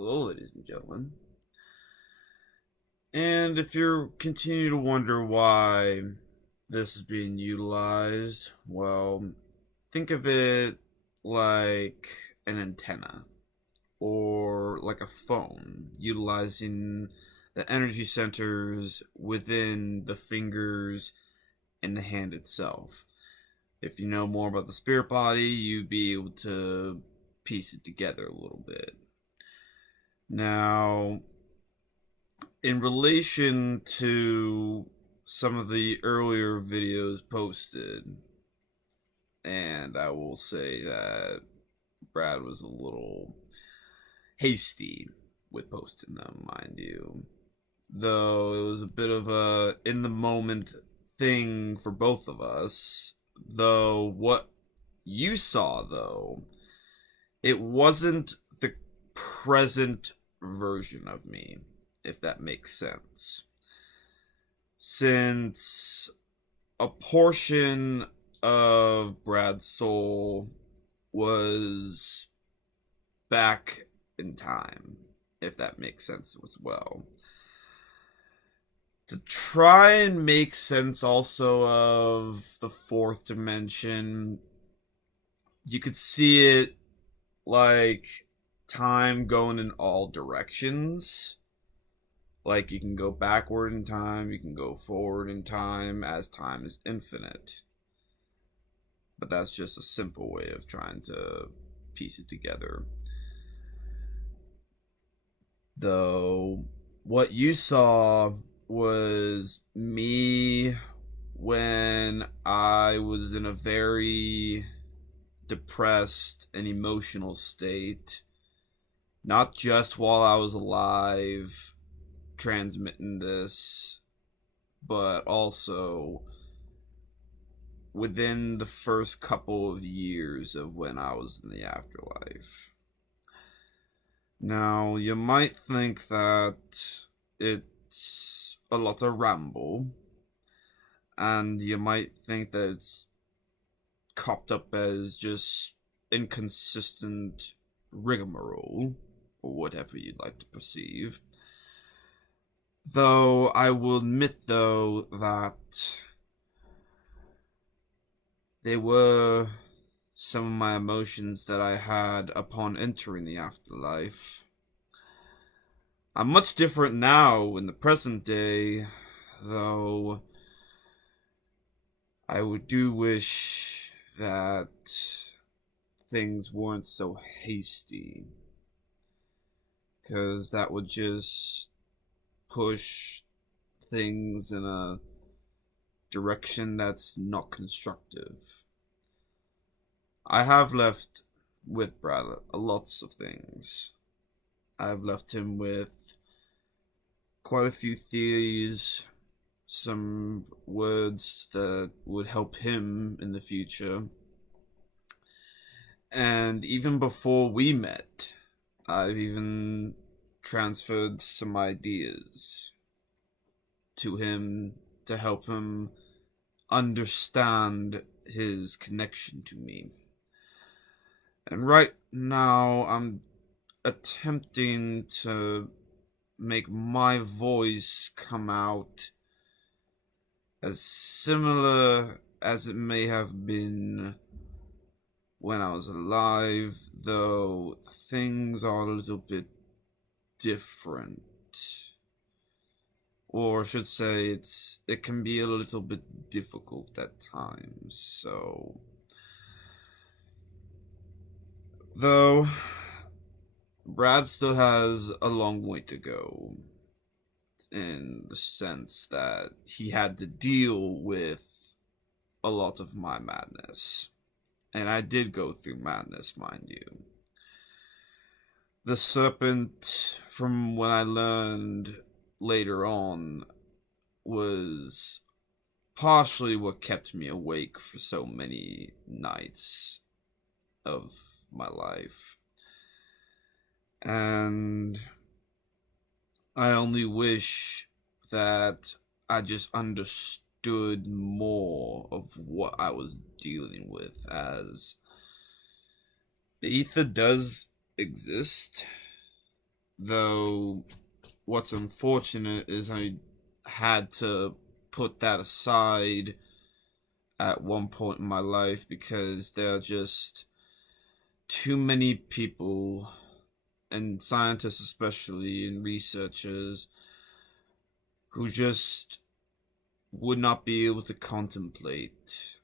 Hello, ladies and gentlemen. And if you continue to wonder why this is being utilized, well, think of it like an antenna or like a phone utilizing the energy centers within the fingers and the hand itself. If you know more about the spirit body, you'd be able to piece it together a little bit. Now, in relation to some of the earlier videos posted, and I will say that Brad was a little hasty with posting them, mind you. Though it was a bit of a in the moment thing for both of us. Though what you saw, though, it wasn't the present version of me, if that makes sense. Since a portion of Brad's soul was back in time, if that makes sense as well. To try and make sense also of the fourth dimension, you could see it like time going in all directions. Like, you can go backward in time, you can go forward in time, as time is infinite. But that's just a simple way of trying to piece it together. Though, what you saw was me when I was in a very depressed and emotional state. Not just while I was alive transmitting this, but also within the first couple of years of when I was in the afterlife. Now, you might think that it's a lot of ramble, and you might think that it's copped up as just inconsistent rigmarole, or whatever you'd like to perceive. Though I will admit, though, that they were some of my emotions that I had upon entering the afterlife. I'm much different now in the present day, though I do wish that things weren't so hasty, because that would just push things in a direction that's not constructive. I have left with Brad lots of things. I've left him with quite a few theories, some words that would help him in the future. And even before we met, I've even transferred some ideas to him to help him understand his connection to me. And right now, I'm attempting to make my voice come out as similar as it may have been when I was alive, though things are a little bit different. Or I should say, it can be a little bit difficult at times, so... Though, Brad still has a long way to go, in the sense that he had to deal with a lot of my madness. And I did go through madness, mind you. The serpent, from what I learned later on, was partially what kept me awake for so many nights of my life. And I only wish that I just understood more of what I was dealing with, as the ether does exist, Though, what's unfortunate is I had to put that aside at one point in my life because there are just too many people, and scientists especially, and researchers, who just would not be able to contemplate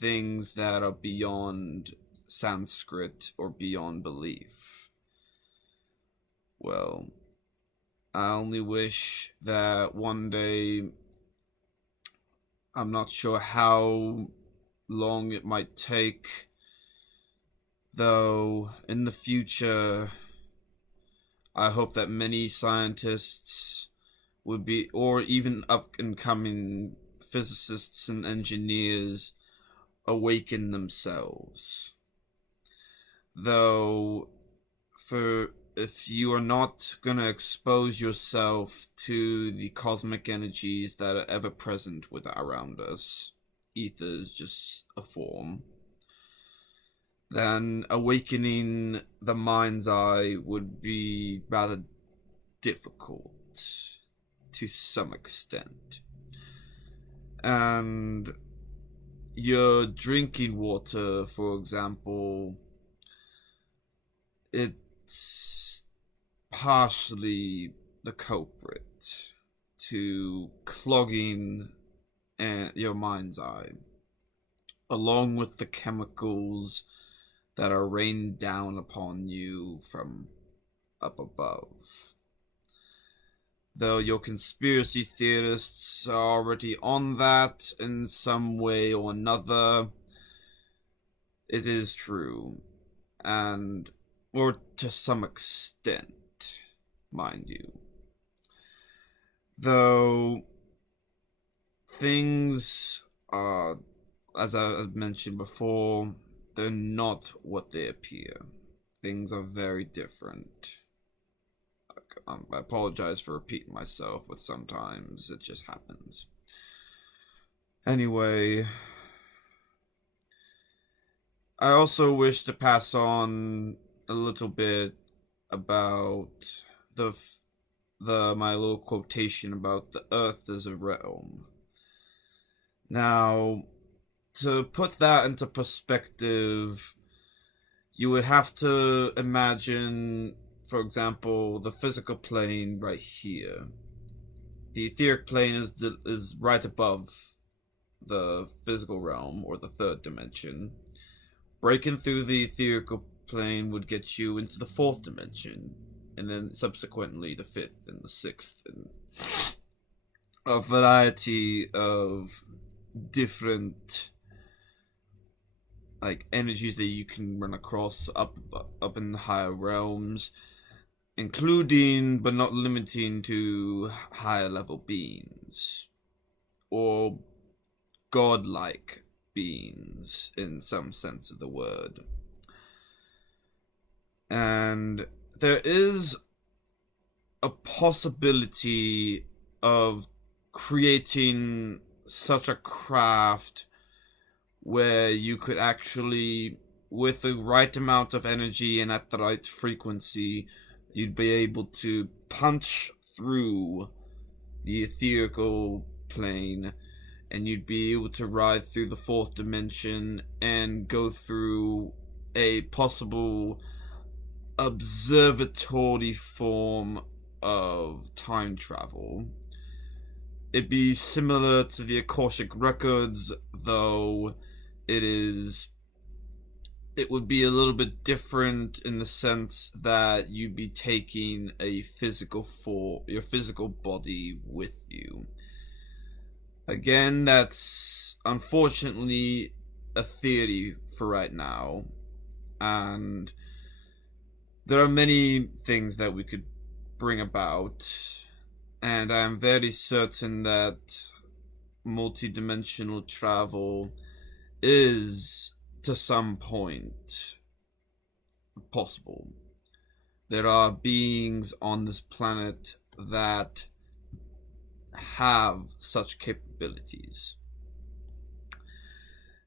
things that are beyond Sanskrit or beyond belief. Well, I only wish that one day, I'm not sure how long it might take, though in the future, I hope that many scientists would be, or even up and coming physicists and engineers, awaken themselves. Though, for if you are not going to expose yourself to the cosmic energies that are ever present around us, ether is just a form, then awakening the mind's eye would be rather difficult to some extent. And your drinking water, for example, it's partially the culprit to clogging your mind's eye, along with the chemicals that are rained down upon you from up above. Though your conspiracy theorists are already on that in some way or another, it is true. And, or to some extent, mind you. Though things are, as I mentioned before, they're not what they appear. Things are very different. I apologize for repeating myself, but sometimes it just happens. Anyway, I also wish to pass on a little bit about my little quotation about the Earth as a realm. Now, to put that into perspective, you would have to imagine, for example, the physical plane right here. The etheric plane is right above the physical realm, or the third dimension. Breaking through the etherical plane would get you into the fourth dimension, and then subsequently the fifth and the sixth, and a variety of different energies that you can run across up in the higher realms, including but not limiting to higher level beings or godlike beings in some sense of the word. And there is a possibility of creating such a craft where you could actually, with the right amount of energy and at the right frequency, you'd be able to punch through the etherical plane, and you'd be able to ride through the fourth dimension and go through a possible observatory form of time travel. It'd be similar to the Akashic Records, though it would be a little bit different in the sense that you'd be taking your physical body with you. Again, that's unfortunately a theory for right now, and there are many things that we could bring about, and I am very certain that multi-dimensional travel is, to some point, possible. There are beings on this planet that have such capabilities,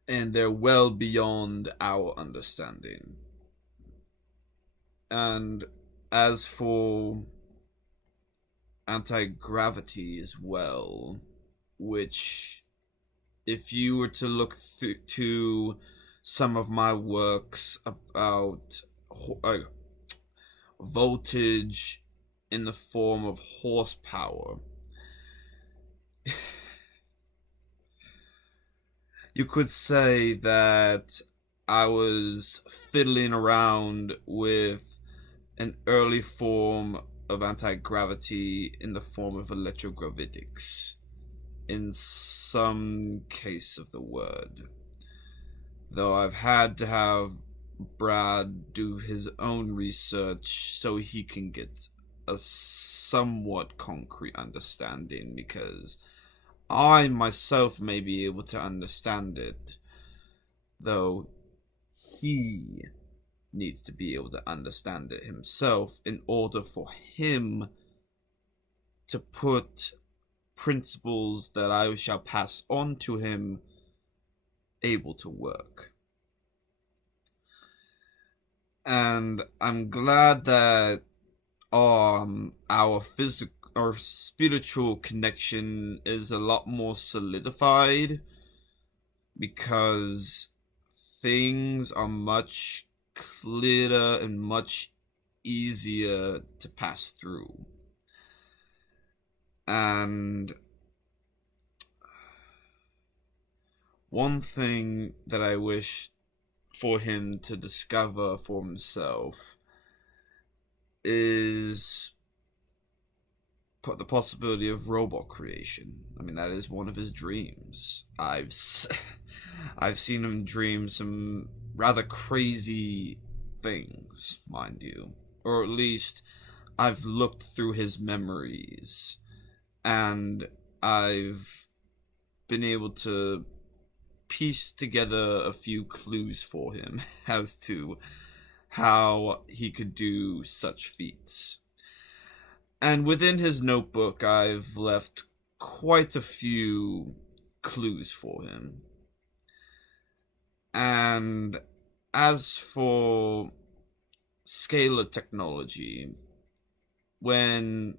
and they're well beyond our understanding. And as for anti-gravity as well, which, if you were to look to some of my works about voltage in the form of horsepower, you could say that I was fiddling around with an early form of anti-gravity in the form of electrogravitics, in some case of the word. Though I've had to have Brad do his own research so he can get a somewhat concrete understanding, because I myself may be able to understand it, though he needs to be able to understand it himself in order for him to put principles that I shall pass on to him able to work. And I'm glad that our spiritual connection is a lot more solidified, because things are much clearer and much easier to pass through. And one thing that I wish for him to discover for himself is the possibility of robot creation. I mean, that is one of his dreams. I've seen him dream some rather crazy things, mind you. Or at least I've looked through his memories, and I've been able to piece together a few clues for him as to how he could do such feats. And within his notebook, I've left quite a few clues for him. And as for scalar technology, when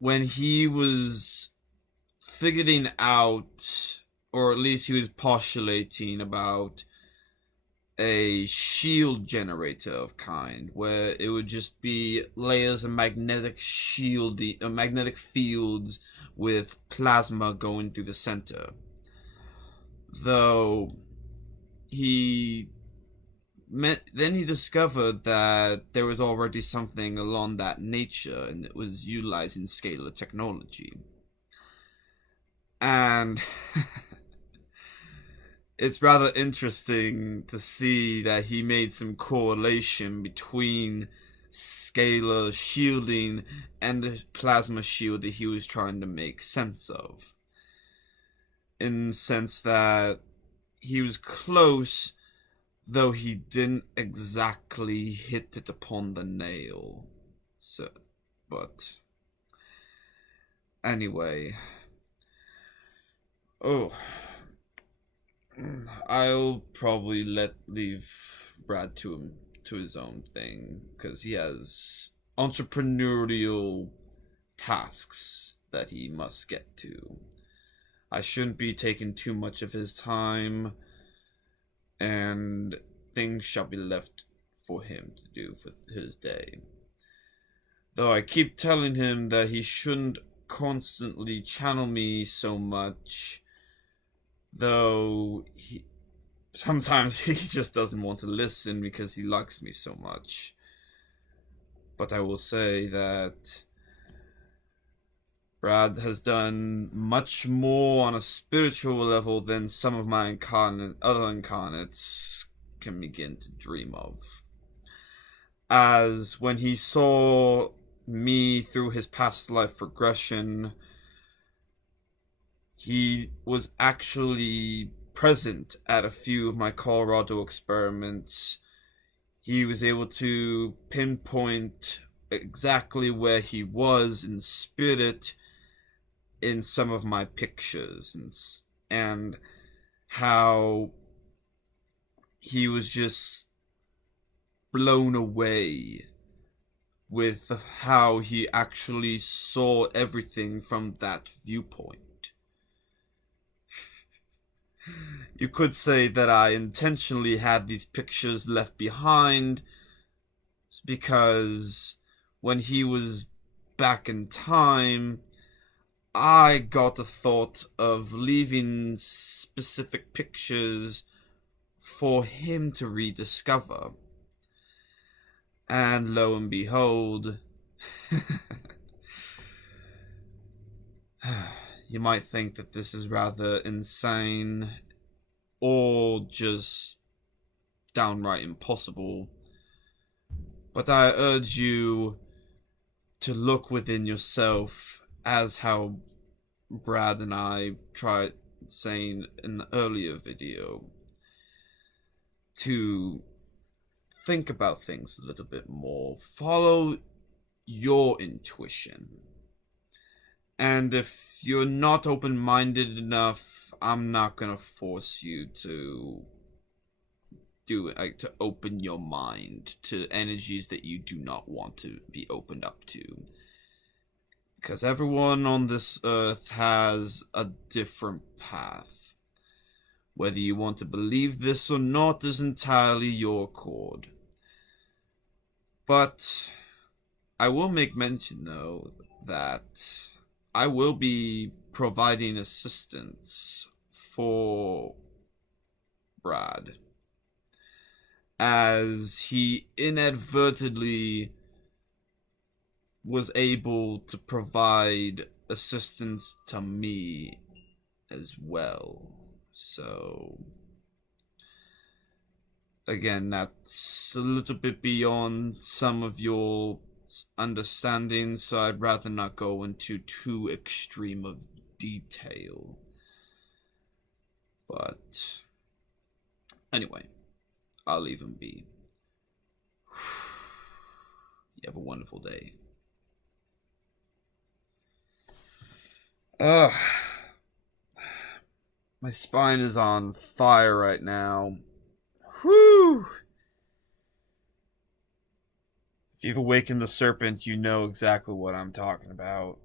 he was figuring out, or at least he was postulating about a shield generator of kind, where it would just be layers of magnetic fields with plasma going through the center. Though then he discovered that there was already something along that nature, and it was utilizing scalar technology. And it's rather interesting to see that he made some correlation between scalar shielding and the plasma shield that he was trying to make sense of. In the sense that he was close, though he didn't exactly hit it upon the nail. So, but anyway. Oh, I'll probably leave Brad to his own thing, because he has entrepreneurial tasks that he must get to. I shouldn't be taking too much of his time, and things shall be left for him to do for his day. Though I keep telling him that he shouldn't constantly channel me so much, though sometimes he just doesn't want to listen because he likes me so much. But I will say that Brad has done much more on a spiritual level than some of my other incarnates can begin to dream of. As when he saw me through his past life regression, he was actually present at a few of my Colorado experiments. He was able to pinpoint exactly where he was in spirit in some of my pictures, and how he was just blown away with how he actually saw everything from that viewpoint. You could say that I intentionally had these pictures left behind because when he was back in time, I got the thought of leaving specific pictures for him to rediscover. And lo and behold, you might think that this is rather insane or just downright impossible, but I urge you to look within yourself, as how Brad and I tried saying in the earlier video, to think about things a little bit more. Follow your intuition. And if you're not open-minded enough, I'm not gonna force you to do it, like to open your mind to energies that you do not want to be opened up to. Because everyone on this earth has a different path. Whether you want to believe this or not is entirely your accord. But I will make mention, though, that I will be providing assistance for Brad, as he inadvertently was able to provide assistance to me as well. So, again, that's a little bit beyond some of your understanding, so I'd rather not go into too extreme of detail. But anyway, I'll leave him be. You have a wonderful day. My spine is on fire right now. Whew! If you've awakened the serpent, you know exactly what I'm talking about.